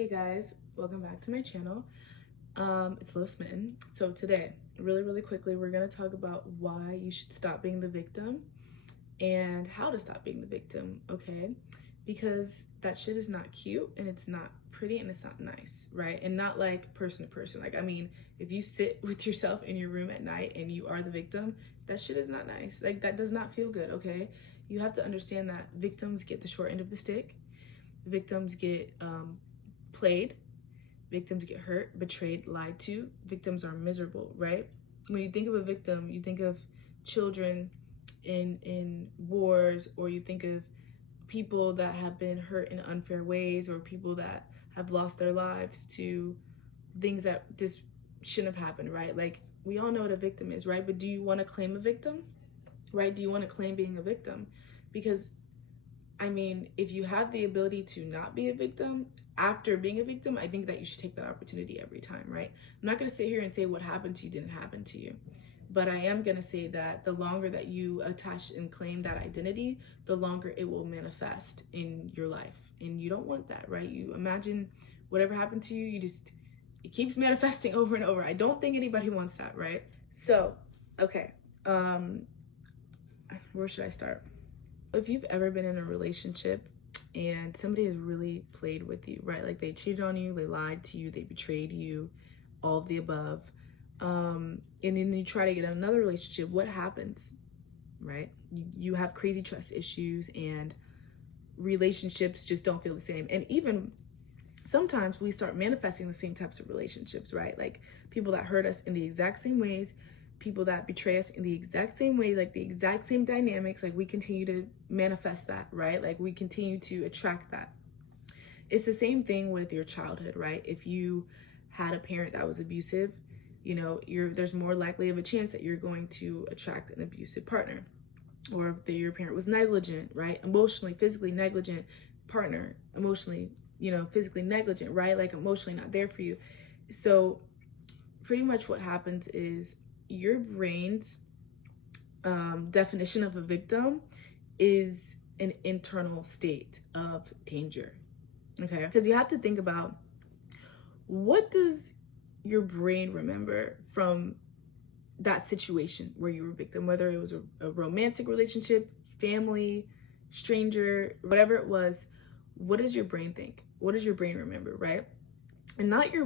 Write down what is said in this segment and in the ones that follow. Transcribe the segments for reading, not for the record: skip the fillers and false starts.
Hey guys, welcome back to my channel. It's Low Smitten. So today, really quickly, we're gonna talk about why you should stop being the victim and how to stop being the victim, okay? Because that shit is not cute and it's not pretty and it's not nice, right? And not like person to person. Like, I mean, if you sit with yourself in your room at night and you are the victim, that shit is not nice. Like, that does not feel good, okay? You have to understand that victims get the short end of the stick. Victims get played, victims get hurt, betrayed, lied to. Victims are miserable, right? When you think of a victim, you think of children in wars, or you think of people that have been hurt in unfair ways, or people that have lost their lives to things that just shouldn't have happened, right? Like, we all know what a victim is, right? But do you want to claim a victim, right? Do you want to claim being a victim? Because I mean, if you have the ability to not be a victim after being a victim, I think that you should take that opportunity every time, right? I'm not gonna sit here and say what happened to you didn't happen to you, but I am gonna say that the longer that you attach and claim that identity, the longer it will manifest in your life. And you don't want that, right? You imagine whatever happened to you, it keeps manifesting over and over. I don't think anybody wants that, right? So, okay, where should I start? If you've ever been in a relationship and somebody has really played with you, right? Like, they cheated on you, they lied to you, they betrayed you, all of the above. And then you try to get in another relationship, what happens, right? You have crazy trust issues and relationships just don't feel the same. And even sometimes we start manifesting the same types of relationships, right? Like, people that hurt us in the exact same ways, people that betray us in the exact same ways, like the exact same dynamics, like we continue to manifest that, right? Like, we continue to attract that. It's the same thing with your childhood, right? If you had a parent that was abusive, there's more likely of a chance that you're going to attract an abusive partner. Or if your parent was negligent, right? Emotionally, physically negligent partner, emotionally, physically negligent, right? Like, emotionally not there for you. So pretty much what happens is your brain's definition of a victim is an internal state of danger, okay? Because you have to think about, what does your brain remember from that situation where you were a victim, whether it was a romantic relationship, family, stranger, whatever it was. What does your brain think? What does your brain remember, right? And not your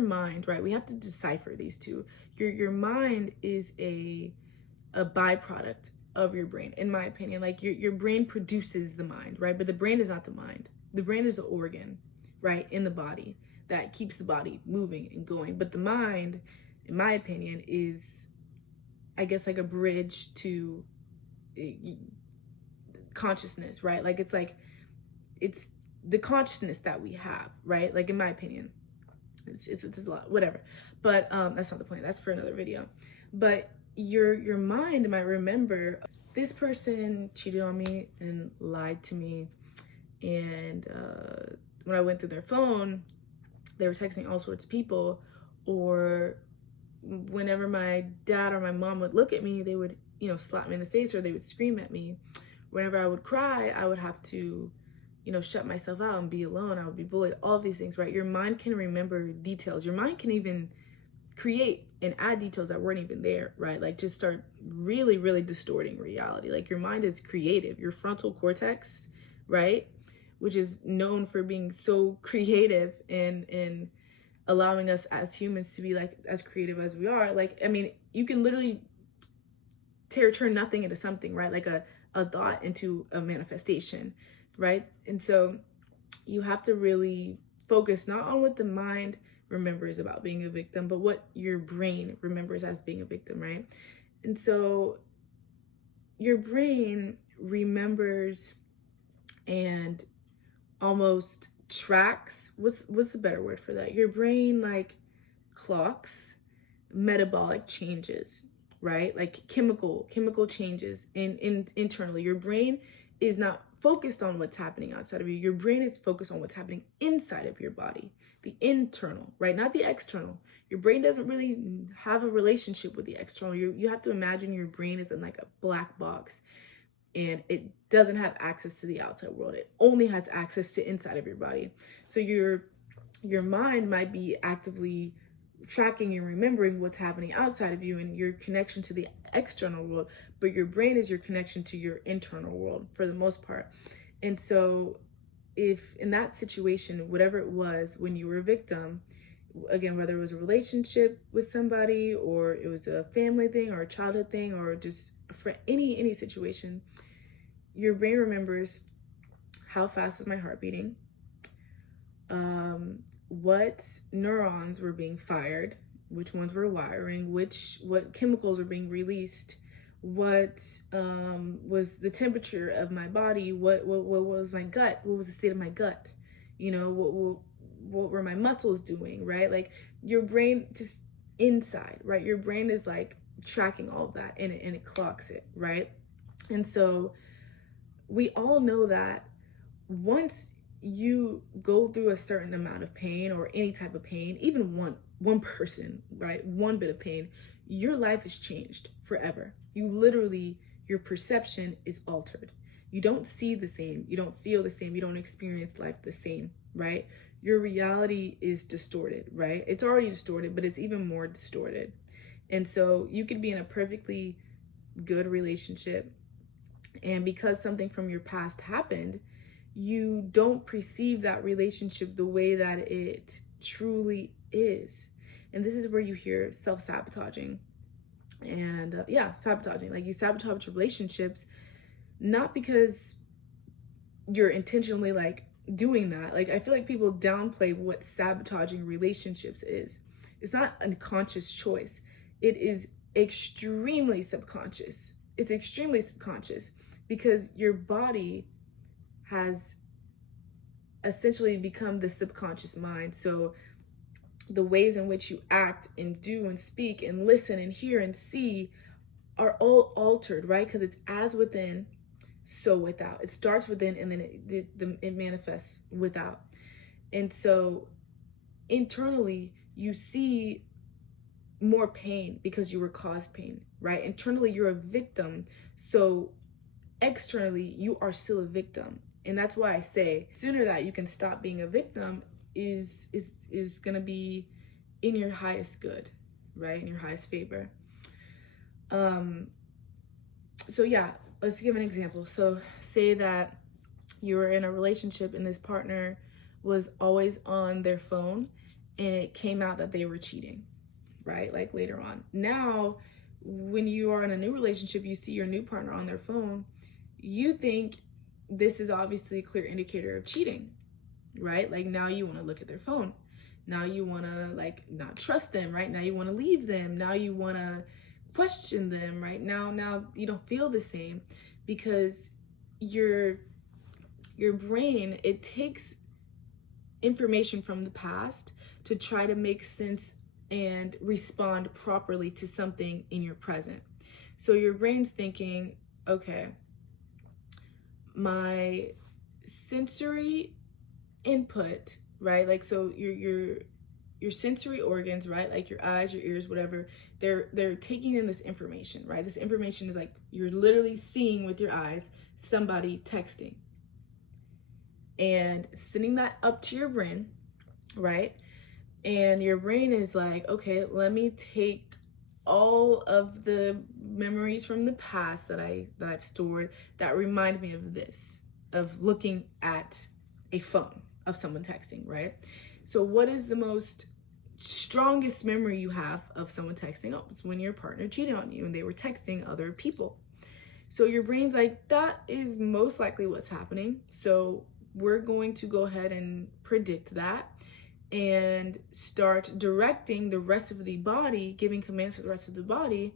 mind, right? We have to decipher these two. Your mind is a byproduct of your brain, in my opinion. Like, your brain produces the mind, right? But the brain is not the mind. The brain is the organ, right, in the body that keeps the body moving and going. But the mind, in my opinion, is, I guess, like a bridge to consciousness, right? Like, it's the consciousness that we have, right? Like, in my opinion. It's a lot, whatever, but that's not the point. That's for another video. But your mind might remember, this person cheated on me and lied to me, and when I went through their phone, they were texting all sorts of people. Or whenever my dad or my mom would look at me, they would slap me in the face, or they would scream at me. Whenever I would cry, I would have to shut myself out and be alone. I would be bullied, all of these things, right? Your mind can remember details. Your mind can even create and add details that weren't even there, right? Like, just start really distorting reality. Like, your mind is creative. Your frontal cortex, right? Which is known for being so creative and allowing us as humans to be like as creative as we are. Like, I mean, you can literally turn nothing into something, right? Like a thought into a manifestation, right? And so you have to really focus not on what the mind remembers about being a victim, but what your brain remembers as being a victim, right? And so your brain remembers and almost tracks, what's the better word for that? Your brain, like, clocks metabolic changes, right? Like chemical changes internally. Your brain is not focused on what's happening outside of you. Your brain is focused on what's happening inside of your body, the internal, right? Not the external. Your brain doesn't really have a relationship with the external. You have to imagine your brain is in like a black box, and it doesn't have access to the outside world. It only has access to inside of your body. So your your mind might be actively tracking and remembering what's happening outside of you and your connection to the external world, but your brain is your connection to your internal world for the most part. And so if in that situation, whatever it was when you were a victim, again, whether it was a relationship with somebody or it was a family thing or a childhood thing or just for any situation, your brain remembers how fast was my heart beating, what neurons were being fired, which ones were wiring, what chemicals were being released, what was the temperature of my body, what was my gut, what was the state of my gut, you know, what were my muscles doing, right? Like your brain just inside, right? Your brain is like tracking all of that and it clocks it, right? And so we all know that once you go through a certain amount of pain or any type of pain, even one person, right? One bit of pain, your life is changed forever. You literally, your perception is altered. You don't see the same, you don't feel the same, you don't experience life the same, right? Your reality is distorted, right? It's already distorted, but it's even more distorted. And so you could be in a perfectly good relationship, and because something from your past happened, you don't perceive that relationship the way that it truly is. And this is where you hear self-sabotaging and sabotaging. Like you sabotage relationships, not because you're intentionally like doing that. Like I feel like people downplay what sabotaging relationships is. It's not a conscious choice. It is extremely subconscious. It's extremely subconscious because your body has essentially become the subconscious mind. So the ways in which you act and do and speak and listen and hear and see are all altered, right? Because it's as within, so without. It starts within and then it manifests without. And so internally, you see more pain because you were caused pain, right? Internally, you're a victim. So externally, you are still a victim. And that's why I say sooner that you can stop being a victim is gonna be in your highest good, right? In your highest favor. So yeah, let's give an example. So say that you were in a relationship and this partner was always on their phone and it came out that they were cheating, right? Like later on. Now, when you are in a new relationship, you see your new partner on their phone, you think this is obviously a clear indicator of cheating, right? Like now you want to look at their phone. Now you want to like not trust them, right? Now you want to leave them. Now you want to question them, right? Now you don't feel the same because your brain, it takes information from the past to try to make sense and respond properly to something in your present. So your brain's thinking, okay, my sensory input, right? Like, so your sensory organs, right? Like your eyes, your ears, whatever, they're taking in this information, right? This information is like, you're literally seeing with your eyes somebody texting and sending that up to your brain, right? And your brain is like, okay, let me take all of the memories from the past that I've stored that remind me of this, of looking at a phone of someone texting, right? So what is the most strongest memory you have of someone texting? Oh, it's when your partner cheated on you and they were texting other people. So your brain's like, that is most likely what's happening. So we're going to go ahead and predict that and start directing the rest of the body, giving commands to the rest of the body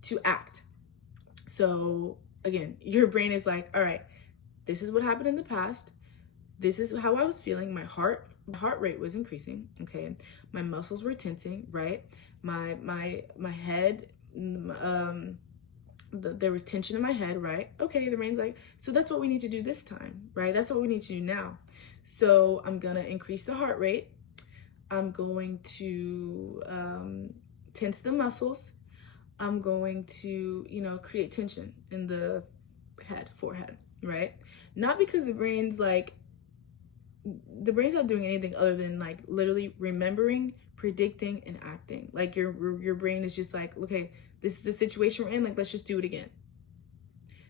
to act. So again, your brain is like, all right, this is what happened in the past. This is how I was feeling. My heart rate was increasing. Okay. My muscles were tensing, right? My head, there was tension in my head, right? Okay. The brain's like, so that's what we need to do this time, right? That's what we need to do now. So I'm going to increase the heart rate. I'm going to tense the muscles. I'm going to, create tension in the forehead, right? Not because the brain's like the brain's not doing anything other than like literally remembering, predicting, and acting. Like your brain is just like, okay, this is the situation we're in, like let's just do it again.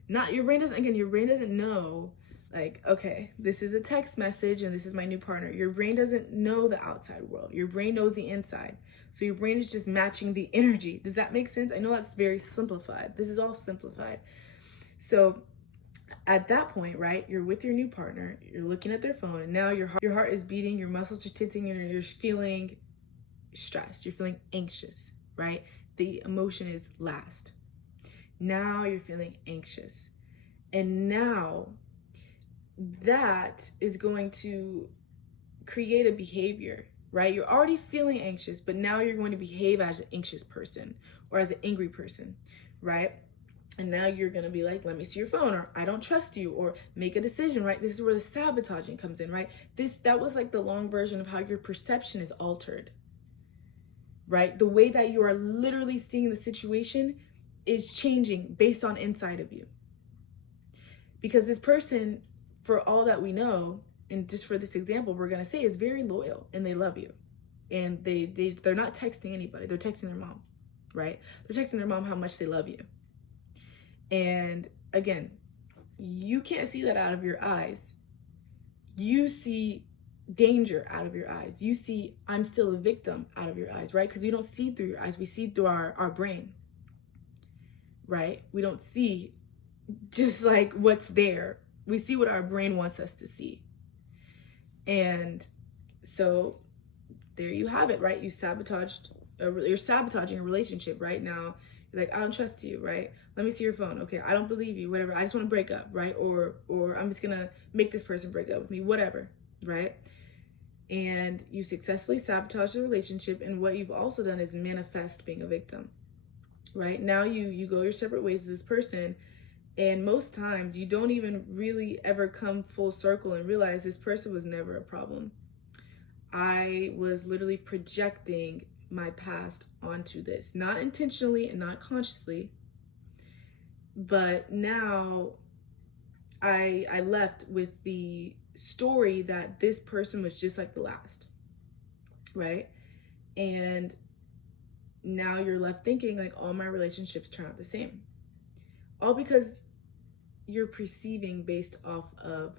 Not your brain doesn't know like, okay, this is a text message and this is my new partner. Your brain doesn't know the outside world. Your brain knows the inside. So your brain is just matching the energy. Does that make sense? I know that's very simplified. This is all simplified. So at that point, right, you're with your new partner, you're looking at their phone, and now your heart is beating, your muscles are tensing, and you're feeling stressed, you're feeling anxious, right? The emotion is last. Now you're feeling anxious. And now that is going to create a behavior, right? You're already feeling anxious, but now you're going to behave as an anxious person or as an angry person, right? And now you're going to be like, let me see your phone, or I don't trust you, or make a decision, right? This is where the sabotaging comes in, right? That was like the long version of how your perception is altered, right? The way that you are literally seeing the situation is changing based on inside of you. Because this person, for all that we know, and just for this example, we're going to say is very loyal and they love you. And they're not texting anybody. They're texting their mom, right? They're texting their mom how much they love you. And again, you can't see that out of your eyes. You see danger out of your eyes. You see, I'm still a victim out of your eyes, right? Because you don't see through your eyes. We see through our brain, right? We don't see just like what's there. We see what our brain wants us to see. And so there you have it, right? You're sabotaging a relationship right now. You're like, I don't trust you, right? Let me see your phone. Okay, I don't believe you, whatever. I just want to break up, right? Or I'm just going to make this person break up with me, whatever, right? And you successfully sabotage the relationship. And what you've also done is manifest being a victim, right? Now you go your separate ways as this person. And most times you don't even really ever come full circle and realize this person was never a problem. I was literally projecting my past onto this, not intentionally and not consciously, but now I left with the story that this person was just like the last, right? And now you're left thinking like all my relationships turn out the same, all because you're perceiving based off of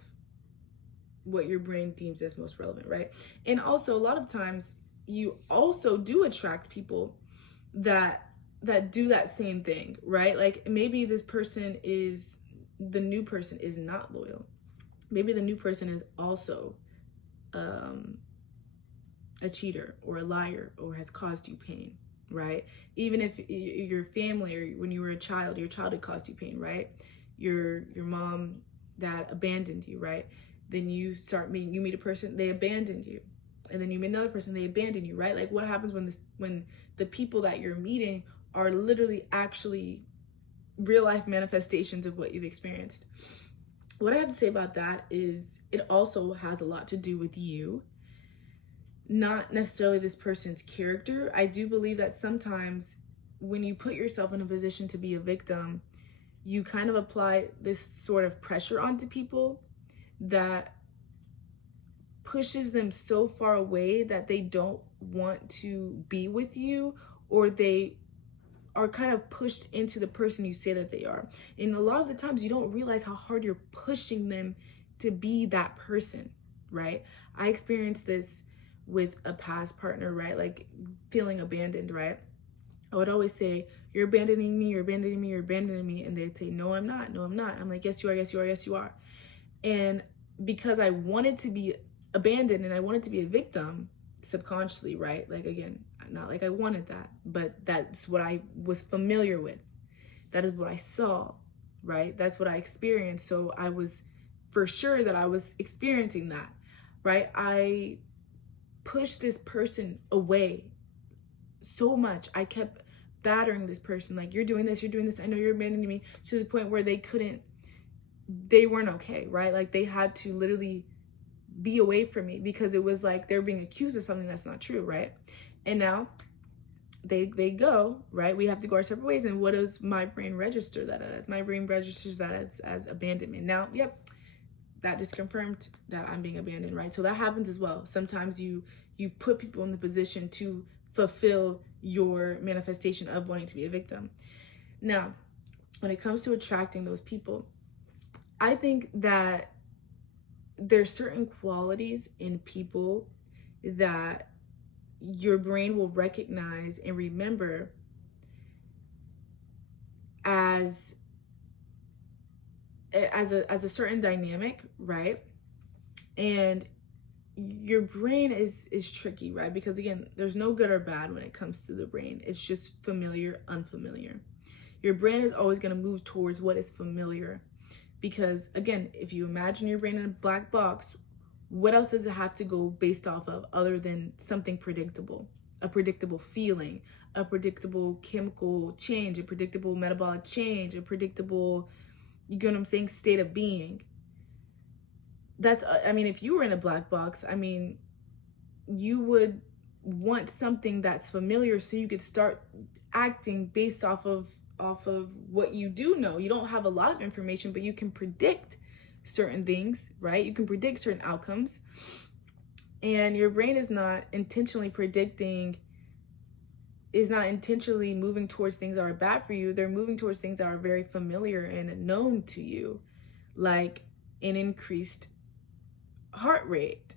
what your brain deems as most relevant, right? And also a lot of times you also do attract people that do that same thing, right? Like maybe this person is, the new person is not loyal. Maybe the new person is also a cheater or a liar or has caused you pain, right? Even if your family or when you were a child, your child had caused you pain, right? Your mom that abandoned you, right? Then you meet a person, they abandoned you. And then you meet another person, they abandon you, right? Like what happens when the people that you're meeting are literally actually real life manifestations of what you've experienced? What I have to say about that is it also has a lot to do with you, not necessarily this person's character. I do believe that sometimes when you put yourself in a position to be a victim, you kind of apply this sort of pressure onto people that pushes them so far away that they don't want to be with you, or they are kind of pushed into the person you say that they are. And a lot of the times you don't realize how hard you're pushing them to be that person, right? I experienced this with a past partner, right? Like feeling abandoned, right? I would always say, you're abandoning me, you're abandoning me, you're abandoning me. And they'd say, no, I'm not. No, I'm not. I'm like, yes, you are, yes, you are, yes, you are. And because I wanted to be abandoned and I wanted to be a victim subconsciously, right? Like, again, not like I wanted that, but that's what I was familiar with. That is what I saw, right? That's what I experienced. So I was for sure that I was experiencing that, right? I pushed this person away so much. I kept battering this person, like, you're doing this, I know you're abandoning me, to the point where they weren't okay, right? Like they had to literally be away from me because it was like they're being accused of something that's not true, right? And now they go, right? We have to go our separate ways. And what does my brain register that as? My brain registers that as abandonment. Now, yep, that just confirmed that I'm being abandoned, right? So that happens as well. Sometimes you put people in the position to fulfill your manifestation of wanting to be a victim. Now, when it comes to attracting those people, I think that there's certain qualities in people that your brain will recognize and remember as a certain dynamic, right? And your brain is tricky, right? Because again, there's no good or bad when it comes to the brain. It's just familiar, unfamiliar. Your brain is always going to move towards what is familiar. Because again, if you imagine your brain in a black box, what else does it have to go based off of other than something predictable? A predictable feeling, a predictable chemical change, a predictable metabolic change, a predictable, you get what I'm saying, state of being. That's, I mean, if you were in a black box, I mean, you would want something that's familiar so you could start acting based off of what you do know. You don't have a lot of information, but you can predict certain things, right? You can predict certain outcomes. And your brain is not intentionally moving towards things that are bad for you. They're moving towards things that are very familiar and known to you, like an increased heart rate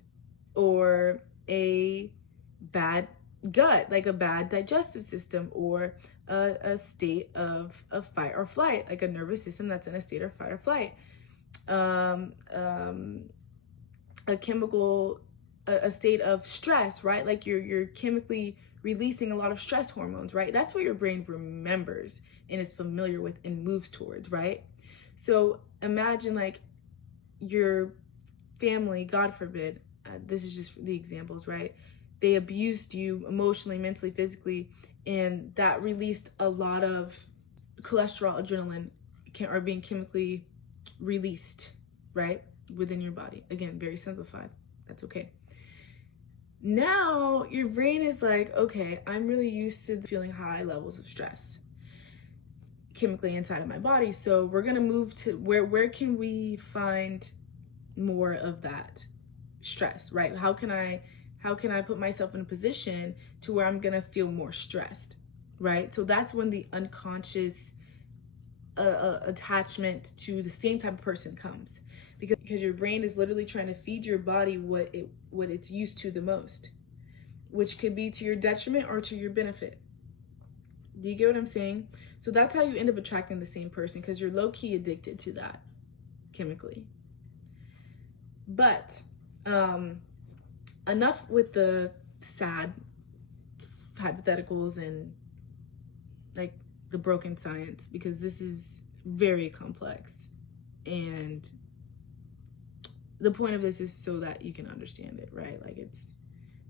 or a bad gut, like a bad digestive system, or a state of fight or flight, like a nervous system that's in a state of fight or flight. A state of stress, right? Like you're chemically releasing a lot of stress hormones, right? That's what your brain remembers and is familiar with and moves towards, right? So imagine like your family, God forbid, this is just the examples, right? They abused you emotionally, mentally, physically, and that released a lot of cholesterol, adrenaline are being chemically released, right? Within your body. Again, very simplified. That's okay. Now your brain is like, okay, I'm really used to feeling high levels of stress chemically inside of my body. So we're gonna move to where can we find more of that stress, right? How can I put myself in a position to where I'm gonna feel more stressed, right? So that's when the unconscious attachment to the same type of person comes, because your brain is literally trying to feed your body what it's used to the most, which could be to your detriment or to your benefit. Do you get what I'm saying? So that's how you end up attracting the same person, because you're low-key addicted to that chemically. But enough with the sad hypotheticals and like the broken science, because this is very complex, and the point of this is so that you can understand it, right? Like it's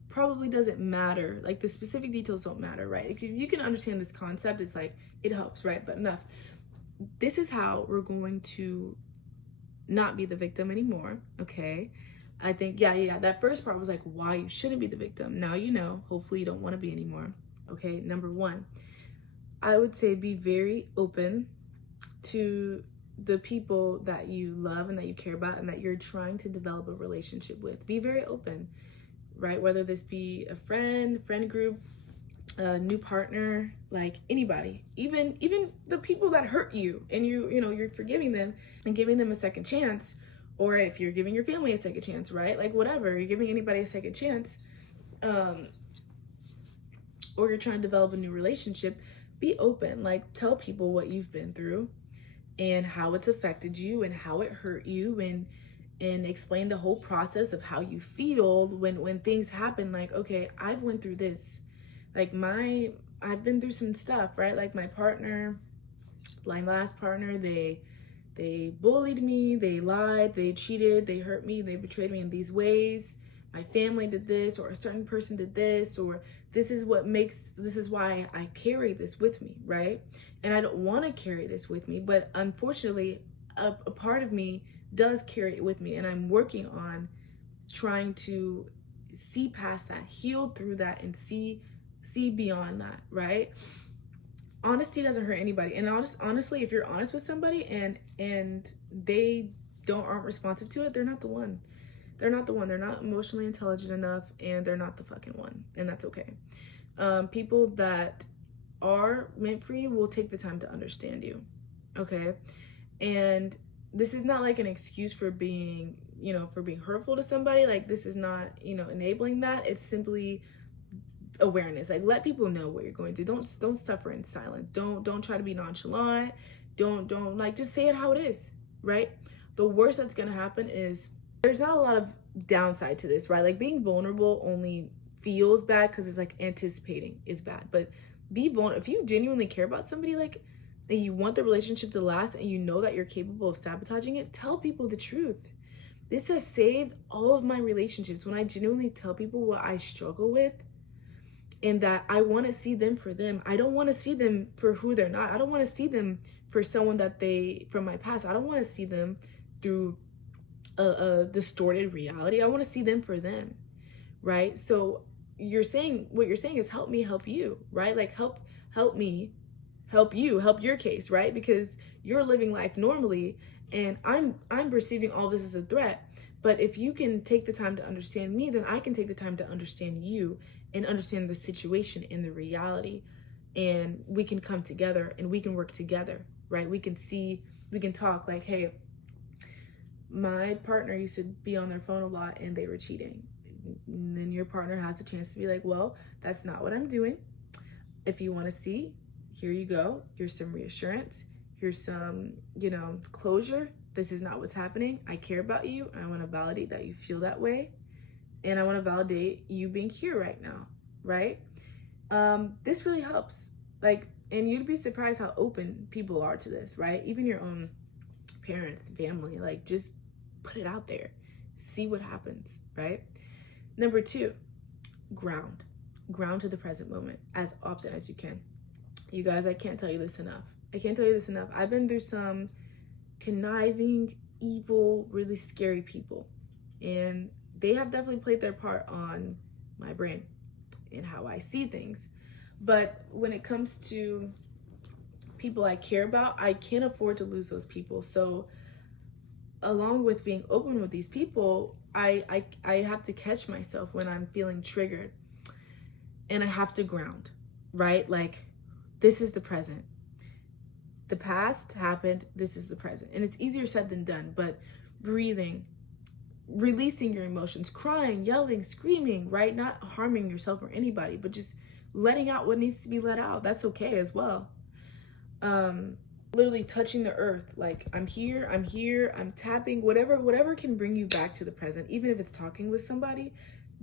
probably doesn't matter, like the specific details don't matter, right? If you can understand this concept, it's like it helps, right? But enough. This is how we're going to not be the victim anymore, okay? I think, yeah, that first part was like why you shouldn't be the victim. Now you know, hopefully you don't want to be anymore, okay? Number one, I would say be very open to the people that you love and that you care about and that you're trying to develop a relationship with. Be very open, right? Whether this be a friend group, a new partner, like anybody, even the people that hurt you, and you're forgiving them and giving them a second chance. Or if you're giving your family a second chance, right? Like whatever, you're giving anybody a second chance, or you're trying to develop a new relationship, be open. Like tell people what you've been through and how it's affected you and how it hurt you, and explain the whole process of how you feel when things happen. Like, okay, I've went through this. Like I've been through some stuff, right? Like my last partner, they bullied me, they lied, they cheated, they hurt me, they betrayed me in these ways. My family did this, or a certain person did this, or this is why I carry this with me, right? And I don't want to carry this with me, but unfortunately, a part of me does carry it with me, and I'm working on trying to see past that, heal through that, and see beyond that, right? Honesty doesn't hurt anybody. And honestly, if you're honest with somebody and they aren't responsive to it, they're not the one. They're not the one. They're not emotionally intelligent enough, and they're not the fucking one. And that's okay. People that are meant for you will take the time to understand you. Okay? And this is not like an excuse for being, for being hurtful to somebody. Like, this is not, enabling that. It's simply awareness. Like, let people know what you're going through. Don't suffer in silence. Don't try to be nonchalant. Don't like, just say it how it is, right? The worst that's gonna happen is there's not a lot of downside to this, right? Like, being vulnerable only feels bad because it's like anticipating is bad. But be vulnerable. If you genuinely care about somebody, like, and you want the relationship to last, and you know that you're capable of sabotaging it, tell people the truth. This has saved all of my relationships when I genuinely tell people what I struggle with, and that I want to see them for them. I don't want to see them for who they're not. I don't want to see them for someone that from my past. I don't want to see them through a distorted reality. I want to see them for them, right? So what you're saying is, help me help you, right? Like, help me help you, help your case, right? Because you're living life normally, and I'm perceiving all this as a threat. But if you can take the time to understand me, then I can take the time to understand you and understand the situation and the reality, and we can come together and we can work together, right? We can talk like, hey, my partner used to be on their phone a lot and they were cheating. And then your partner has a chance to be like, well, that's not what I'm doing. If you want to see, here you go. Here's some reassurance. Here's some, closure. This is not what's happening. I care about you, and I want to validate that you feel that way. And I want to validate you being here right now, right? This really helps. Like, and you'd be surprised how open people are to this, right? Even your own parents, family, like, just put it out there. See what happens, right? Number 2, ground to the present moment as often as you can. You guys, I can't tell you this enough. I've been through some conniving, evil, really scary people, and they have definitely played their part on my brain and how I see things. But when it comes to people I care about, I can't afford to lose those people. So along with being open with these people, I have to catch myself when I'm feeling triggered, and I have to ground, right? Like, this is the present. The past happened, this is the present. And it's easier said than done, but breathing, releasing your emotions, crying, yelling, screaming, right? Not harming yourself or anybody, but just letting out what needs to be let out. That's okay as well. Literally touching the earth. Like, I'm here, I'm tapping, whatever can bring you back to the present. Even if it's talking with somebody,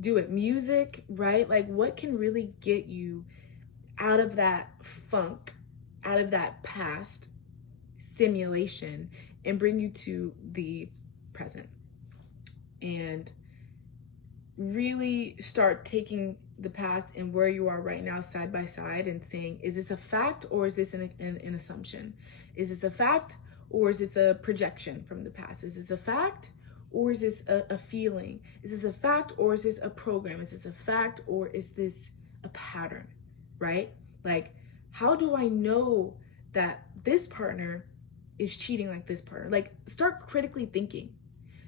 do it. Music, right? Like, what can really get you out of that funk, out of that past simulation, and bring you to the present, and really start taking the past and where you are right now side by side and saying, is this a fact or is this an assumption? Is this a fact or is this a projection from the past? Is this a fact or is this a feeling? Is this a fact or is this a program? Is this a fact or is this a pattern, right? Like, how do I know that this partner is cheating like this partner? Like, start critically thinking.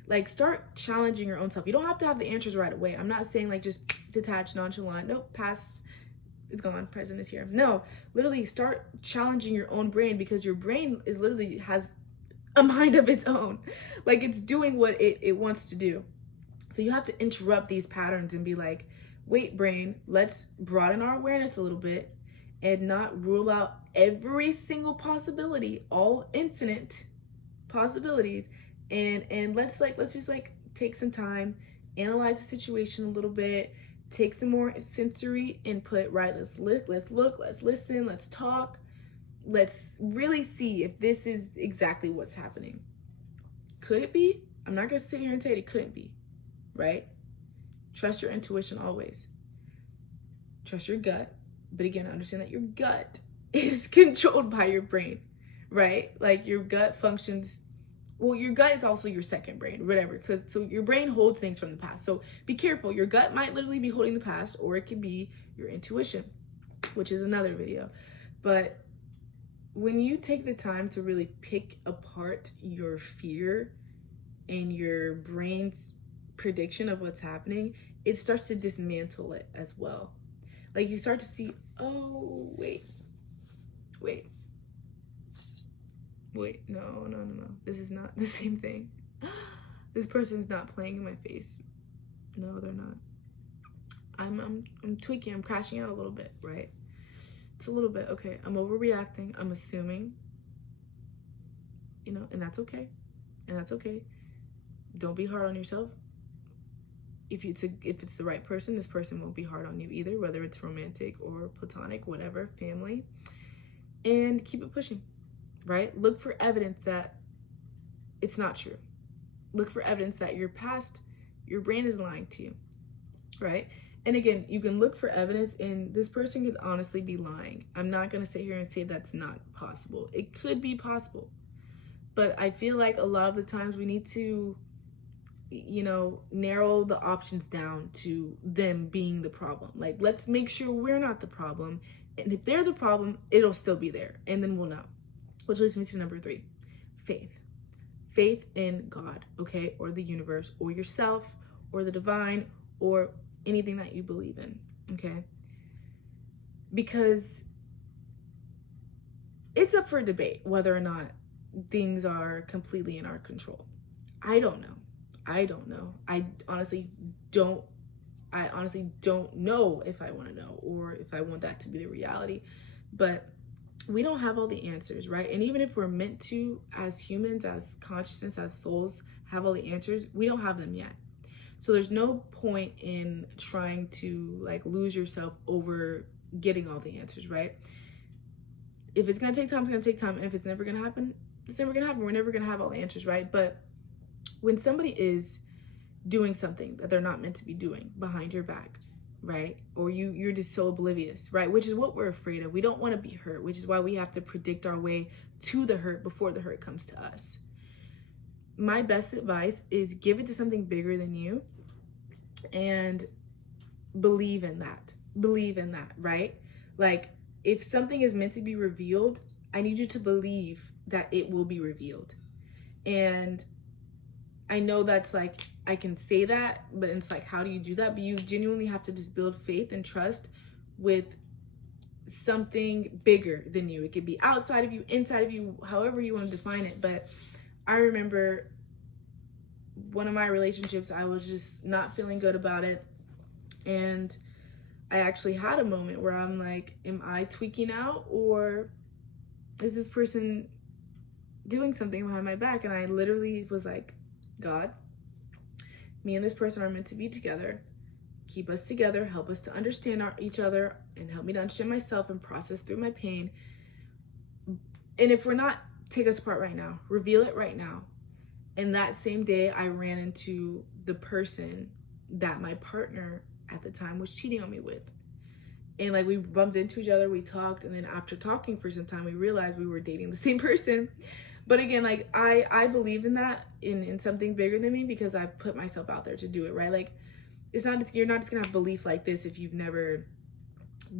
Like, start challenging your own self. You don't have to have the answers right away. I'm not saying, like, just detached, nonchalant. Nope, past is gone, present is here. No, literally start challenging your own brain, because your brain is literally has a mind of its own. Like, it's doing what it wants to do. So you have to interrupt these patterns and be like, wait, brain, let's broaden our awareness a little bit and not rule out every single possibility, all infinite possibilities. And let's just take some time, analyze the situation a little bit, take some more sensory input, right? Let's look, let's listen, let's talk. Let's really see if this is exactly what's happening. Could it be? I'm not gonna sit here and say it couldn't be, right? Trust your intuition always. Trust your gut. But again, understand that your gut is controlled by your brain, right? Like, your gut functions, well, your gut is also your second brain, whatever, so your brain holds things from the past. So be careful. Your gut might literally be holding the past, or it could be your intuition, which is another video. But when you take the time to really pick apart your fear and your brain's prediction of what's happening, it starts to dismantle it as well. Like you start to see, oh, wait, no. This is not the same thing. This person's not playing in my face. No, they're not. I'm tweaking, I'm crashing out a little bit, right? It's a little bit, okay. I'm overreacting, I'm assuming, you know, and that's okay. And that's okay. Don't be hard on yourself. If it's the right person, this person won't be hard on you either, whether it's romantic or platonic, whatever, family. And keep it pushing, right? Look for evidence that it's not true. Look for evidence that your brain is lying to you, right? And again, you can look for evidence, and this person could honestly be lying. I'm not going to sit here and say that's not possible. It could be possible. But I feel like a lot of the times we need to, you know, narrow the options down to them being the problem. Like, let's make sure we're not the problem. And if they're the problem, it'll still be there. And then we'll know. Which leads me to number 3, faith. Faith in God, okay? Or the universe, or yourself, or the divine, or anything that you believe in, okay? Because it's up for debate whether or not things are completely in our control. I don't know. I honestly don't know if I want to know or if I want that to be the reality. But we don't have all the answers, right? And even if we're meant to, as humans, as consciousness, as souls, have all the answers, we don't have them yet. So there's no point in trying to like lose yourself over getting all the answers, right? If it's gonna take time, it's gonna take time. And if it's never gonna happen, it's never gonna happen. We're never gonna have all the answers, right? But when somebody is doing something that they're not meant to be doing behind your back, right? Or you're just so oblivious, right? Which is what we're afraid of. We don't want to be hurt, which is why we have to predict our way to the hurt before the hurt comes to us. My best advice is give it to something bigger than you and believe in that, right? Like, if something is meant to be revealed, I need you to believe that it will be revealed. And I know that's like, I can say that, but it's like, how do you do that? But you genuinely have to just build faith and trust with something bigger than you. It could be outside of you, inside of you, however you want to define it. But I remember one of my relationships, I was just not feeling good about it. And I actually had a moment where I'm like, am I tweaking out, or is this person doing something behind my back? And I literally was like, God, me and this person are meant to be together. Keep us together, help us to understand each other, and help me to understand myself and process through my pain. And if we're not, take us apart right now. Reveal it right now. And that same day, I ran into the person that my partner at the time was cheating on me with. And like, we bumped into each other, we talked, and then after talking for some time, we realized we were dating the same person. But again, like, I believe in that, in something bigger than me, because I put myself out there to do it, right? Like, it's not just, you're not just gonna have belief like this if you've never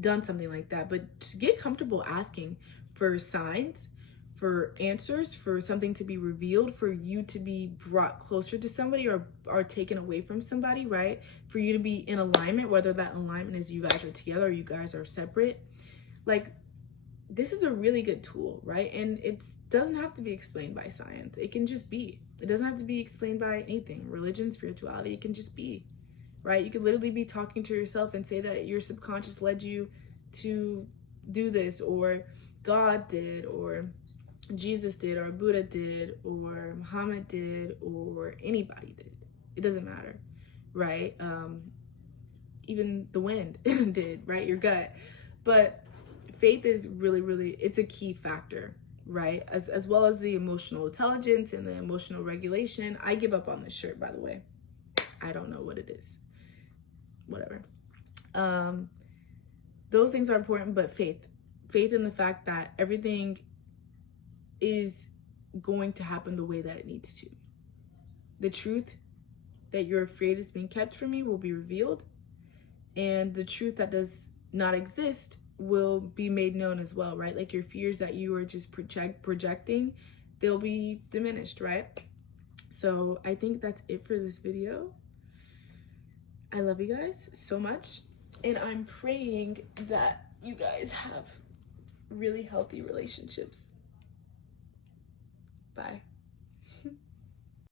done something like that. But just get comfortable asking for signs, for answers, for something to be revealed, for you to be brought closer to somebody or taken away from somebody, right? For you to be in alignment, whether that alignment is you guys are together or you guys are separate. Like, this is a really good tool, right? And it doesn't have to be explained by science. It can just be. It doesn't have to be explained by anything, religion, spirituality. It can just be, right? You could literally be talking to yourself and say that your subconscious led you to do this, or God did, or Jesus did, or Buddha did, or Muhammad did, or anybody did. It doesn't matter, right? Even the wind did, right? Your gut. But faith is really, really, it's a key factor, right? As well as the emotional intelligence and the emotional regulation. I give up on this shirt, by the way. I don't know what it is. Whatever. Those things are important, but faith in the fact that everything is going to happen the way that it needs to. The truth that you're afraid is being kept from you will be revealed, and the truth that does not exist will be made known as well, right? Like, your fears that you are just projecting, they'll be diminished, right? So I think that's it for this video. I love you guys so much, and I'm praying that you guys have really healthy relationships. Bye.